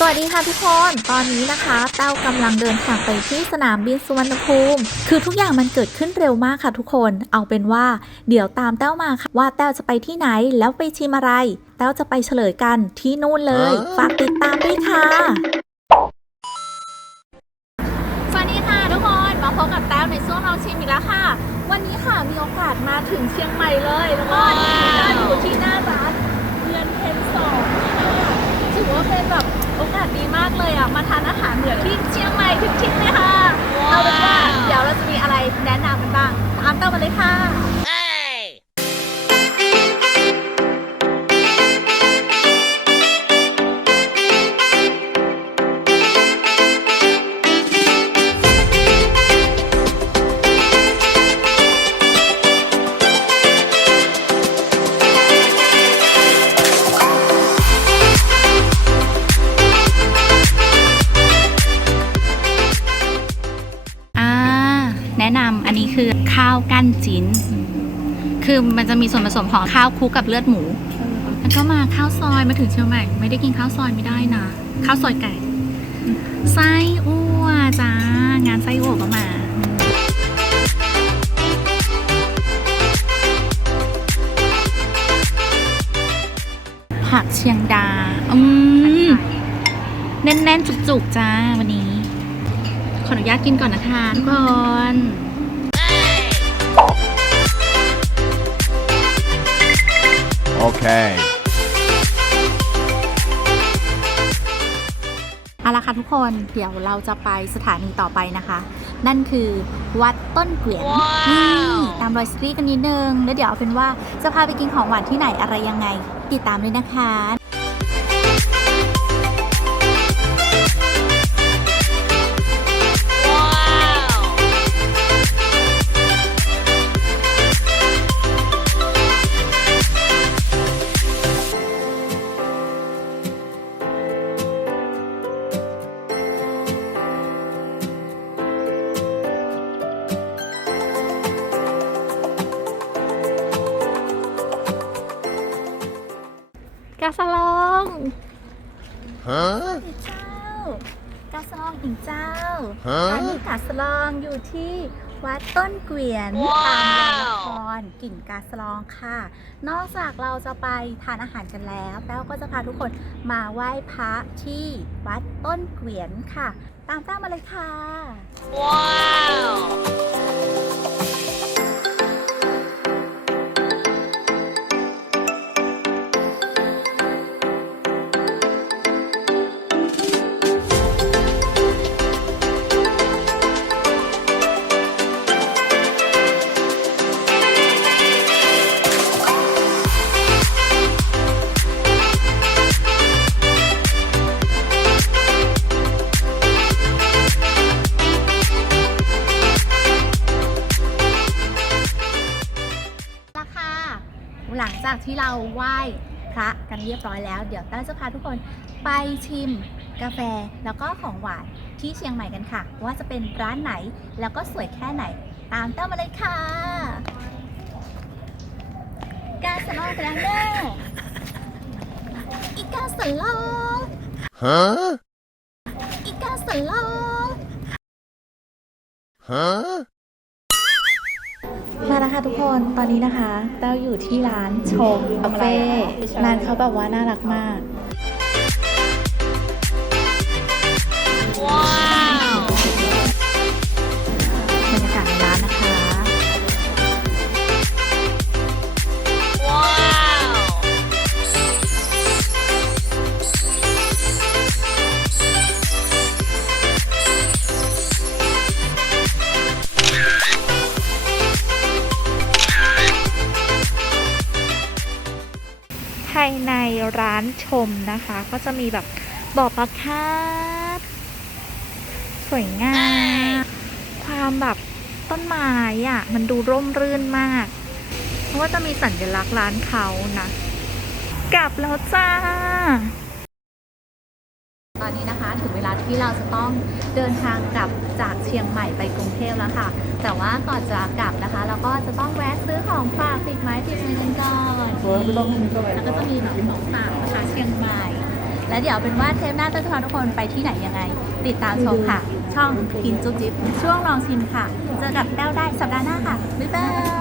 สวัสดีค่ะทุกคน ตอนนี้นะคะ เต้ากำลังเดินทางไปที่สนามบินสุวรรณภูมิ คือทุกอย่างมันเกิดขึ้นเร็วมากค่ะทุกคน เอาเป็นว่า เดี๋ยวตามเต้ามาค่ะ ว่าเต้าจะไปที่ไหนแล้วไปชิมอะไร เต้าจะไปเฉลยกันที่นู่นเลย ฝากติดตามด้วยค่ะ สวัสดีค่ะทุกคน มาพบกับแต้วในช่วงเราชิมอีกแล้วค่ะ วันนี้ค่ะมีโอกาสมาถึงเชียงใหม่เลยแล้วก็นี่ก็อยู่ที่หน้าร้านเรือนเพนสองค่ะถือว่าเป็นแบบ โอกาสดีมากเลยอะ มาทานอาหารเหนือที่เชียงใหม่ทุกทิศเลยค่ะ เอาเป็นว่าเดี๋ยวเราจะมีอะไรแนะนำกันบ้าง ตามเต้ามาเลยค่ะ คือข้าวกั้นจิ้นคือมันจะมีส่วนผสมของข้าวคลุกกับเลือดหมู แล้วก็มาข้าวซอยมาถึงเชียงใหม่ไม่ได้กินข้าวซอยไม่ได้นะ ข้าวซอยไก่ ไส้อั่วจ้า งานไส้อั่วก็มาผักเชียงดา อืม แน่นๆ จุกๆ จ้า วันนี้ ขออนุญาตกินก่อนนะคะทุกคน Okay. เอาละค่ะทุกคนเดี๋ยวเราจะไปสถานีต่อไปนะคะ นั่นคือวัดต้นเกวียนนี่ตามรอยสตรีทกันนิดนึงแล้วเดี๋ยวเอาเป็นว่าจะพาไปกินของหวานที่ไหนอะไรยังไง ติดตามเลยนะคะ Huh? เจ้ากาสลองอีกเจ้าฮะอันนี้กาสลองอยู่ที่วัดต้นเกวียนตามยานละครกิ่งกาสลองค่ะ นอกจากเราจะไปทานอาหารกันแล้วแต้วก็จะพาทุกคนมาไหว้พระที่วัดต้นเกวียนค่ะ ตามแต้วมาเลยค่ะละ หลังจากที่เราไหว้พระกันเรียบร้อยแล้ว เดี๋ยวต้าจะพาทุกคนไปชิมกาแฟแล้วก็ของหวานที่เชียงใหม่กันค่ะ ว่าจะเป็นร้านไหนแล้วก็สวยแค่ไหน ตามเต้ามาเลยค่ะ กาสลองกระเด้ออีกาสลอง Huh? อีกาสลอง Huh? มาแล้ว ค่ะทุกคนตอนนี้นะคะเต้าอยู่ที่ร้านชมคาเฟ่ร้านเขาแบบว่าน่ารักมากว้าายในร้านชมนะคะ ก็จะมีแบบบ่อปลาคาร์สวยงาม ความแบบต้นไม้อะมันดูร่มรื่นมาก เพราะว่าจะมีสัญลักษณ์ร้านเขานะ กลับแล้วจ้า ตอนนี้นะคะถึงเวลา ที่เราจะต้องเดินทางกลับจากเชียงใหม่ไปกรุงเทพแล้วค่ะ แต่ว่าก่อนจะกลับนะคะ เราก็จะต้องแวะซื้อของฝากติดไม้ติดมือกันก่อนแล้วก็จะมีแบบของฝากนะคะเชียงใหม่ และเดี๋ยวเป็นว่าเทปหน้าจะพาทุกคนไปที่ไหนยังไง ติดตามชมค่ะ ช่องกินจุ๊บจิ๊บช่วงลองชิมค่ะ เจอกับแต้วได้สัปดาห์หน้าค่ะบ๊ายบาย